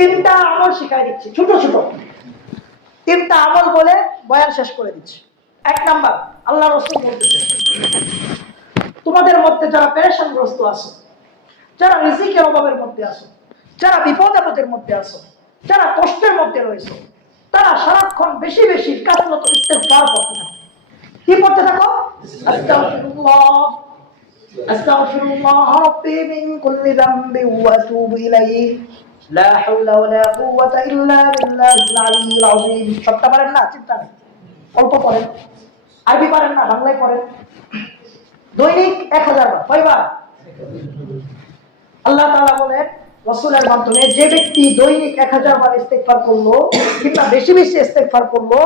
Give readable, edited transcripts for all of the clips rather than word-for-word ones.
তিনটা আমল শিখাই দিচ্ছি, ছোট ছোট তিনটা আমল বলে বয়ান শেষ করে দিচ্ছি। এক নাম্বার, আল্লাহ রাসূল বলতেছে, তোমাদের মধ্যে যারা পেরেশানগ্রস্ত আছো, যারা রিজিকের অভাবের মধ্যে আছো, যারা বিপদ আপদের মধ্যে আছো, যারা কষ্টের মধ্যে রয়েছে, তারা সারাক্ষণ বেশি বেশি কাসরত ইস্তিগফার করতে থাকো। কি করতে থাকো? আস্তাগফিরুল্লাহ আস্তাগফিরুল্লাহ রাব্বি মিন কুল্লি যামবি ওয়া আতুবু ইলাইহি লা হাওলা ওয়ালা কুওয়াতা ইল্লা বিল্লাহিল আলিয়্যিল আযীম। সবটা পারেন না? চিন্তা নেই, অল্প পড়েন। আরবি পারেন না? বাংলায় পড়েন। দৈনিক 1000 বার। কয়বার? আল্লাহ তাআলা বলেন রাসূলের মাধ্যমে, যে ব্যক্তি দৈনিক 1000 বার ইস্তিগফার করলো কিংবা বেশি বেশি ইস্তিগফার করলো,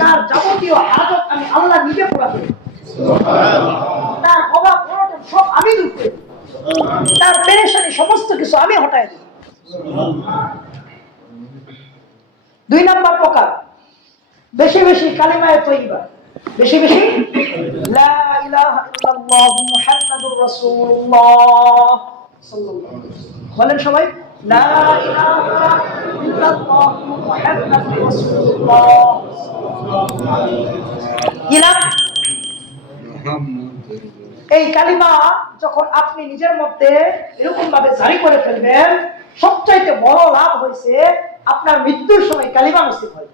তার যাবতীয় হাজত আমি আল্লাহ নিজে পুরা করি। সুবহানাল্লাহ। তার অভাব অনটন সব আমি দূর করি। তার পেরেশানি সমস্ত কিছু আমি হটাই দিই। সুবহানাল্লাহ। 2 নাম্বার প্রকার, বেশি বেশি কালিমায়ে তয়্যিবা, বেশি বেশি লা ইলাহা ইল্লাল্লাহু মুহাম্মাদুর রাসূলুল্লাহ সাল্লাল্লাহু আলাইহি ওয়াসাল্লাম। বলেন সবাই, লা ইলাহা ইল্লাল্লাহু মুহাম্মাদুর রাসূলুল্লাহ। কি নাম? এই কালিমা যখন আপনি নিজের মধ্যে এরকম ভাবে জারি করে ফেলবেন, সবচাইতে বড় লাভ হয়েছে আপনার মৃত্যুর সময় কালিমা নসিব হয়।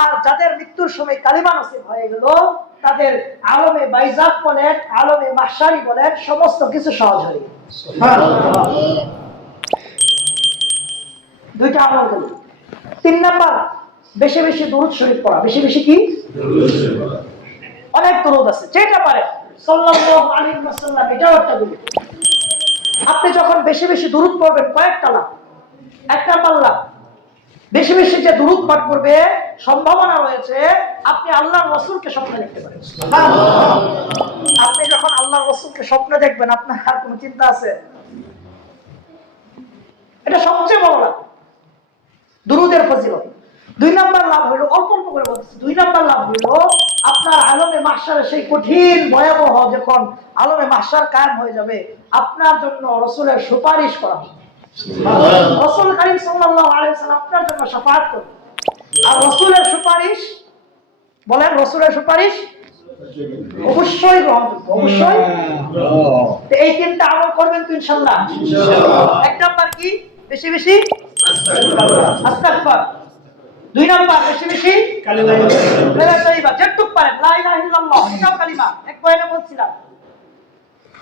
আর যাদের মৃত্যুর সময় কালিমা নসিব হয়ে গেল, তাদের আলমে বাইজাত বলেন, আলমে মাহশারি বলেন, সমস্ত কিছু সহজ হয়ে গেল। দুইটা আমল গেল। 3 নাম্বার, বেশি বেশি দুরূদ শরীফ পড়া। বেশি বেশি কি? অনেক দুরূদ আছে, যেটা পারে সাল্লাল্লাহু আলাইহি ওয়াসাল্লাম, এটাও একটা দুরূদ। আপনি যখন বেশি বেশি দুরূদ পড়বেন, কয়েকটা লাভ। এক নাম্বার লাভ, বেশি বেশি যে দুরূদ পাঠ করবে, সম্ভাবনা রয়েছে আপনি আল্লাহর রাসূলকে স্বপ্নে দেখতে পারেন। সুবহানাল্লাহ। আপনি যখন আল্লাহর রাসূলকে স্বপ্নে দেখবেন, আপনার আর কোনো চিন্তা আছে? এটা সবচেয়ে বড় লাভ, দুরূদের ফজিলত। 2 নাম্বার লাভ হলো, অল্প অল্প করে বলছি, 2 নাম্বার লাভ হলো আপনার আলমে মাহশারে সেই কঠিন ভয়াবহ যখন আলমে মাহশার কায়েম হয়ে যাবে, আপনার জন্য রাসূলের সুপারিশ করা হবে। সুবহানাল্লাহ। রাসূল কারীম সাল্লাল্লাহু আলাইহি ওয়াসাল্লাম আপনার জন্য শাফাআত করবে। আর রাসূলের সুপারিশ, বলেন রাসূলের সুপারিশ অবশ্যই গ্রহণযোগ্য, অবশ্যই। তো এই তিনটা আমল করবেন তো ইনশাআল্লাহ? ইনশাআল্লাহ। এক নাম্বার কি? বেশি বেশি আস্তাগফার। 2 নাম্বার, বেশি বেশি কালিমা তয়্যিবা, যেটুক পারেন। লা ইলাহা ইল্লাল্লাহ, এটাও কালিমা। এক বয়ানে বলছিলাম,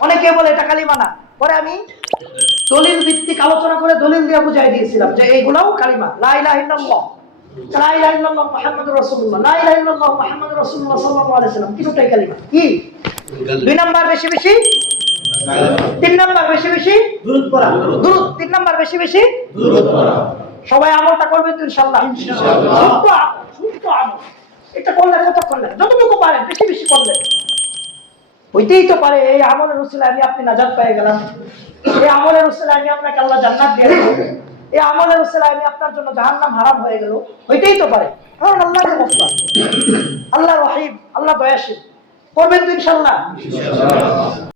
অনেকে বলে এটা কালিমা না, পরে আমি দলিল ভিত্তিক আলোচনা করে দলিল দিয়ে বুঝাই দিয়েছিলাম যে এইগুলাও কালিমা। লা ইলাহা ইল্লাল্লাহ, লা ইলাহা ইল্লাল্লাহ মুহাম্মাদুর রাসূলুল্লাহ, লা ইলাহা ইল্লাল্লাহ মুহাম্মাদুর রাসূলুল্লাহ সাল্লাল্লাহু আলাইহি ওয়াসাল্লাম, তিনটাই কালিমা। কি? 2 নাম্বার বেশি বেশি, 3 নাম্বার বেশি বেশি দুরূদ পড়া। দুরূদ 3 নাম্বার বেশি বেশি দুরূদ পড়া। সবাই আমলটা করবেন তো ইনশাআল্লাহ? ইনশাআল্লাহ। ছোট্ট আমল, এটা করলে কতক্ষণ লাগে? যতটুকু পারেন বেশি বেশি করলে হইতেই তো পারে এই আমলের উসিলায় আমি আপনি নাজাত পেয়ে গেলাম, এই আমলের উসিলায় আমি আপনাকে আল্লাহ জান্নাত দিয়ে দিল, এই আমলের উসিলায় আমি আপনার জন্য জাহান্নাম হারাম হয়ে গেল, হইতেই তো পারে। কারণ আল্লাহ যে গফফার, আল্লাহ রহিম, আল্লাহ দয়াশীল। করবেন তো ইনশাআল্লাহ? ইনশাআল্লাহ।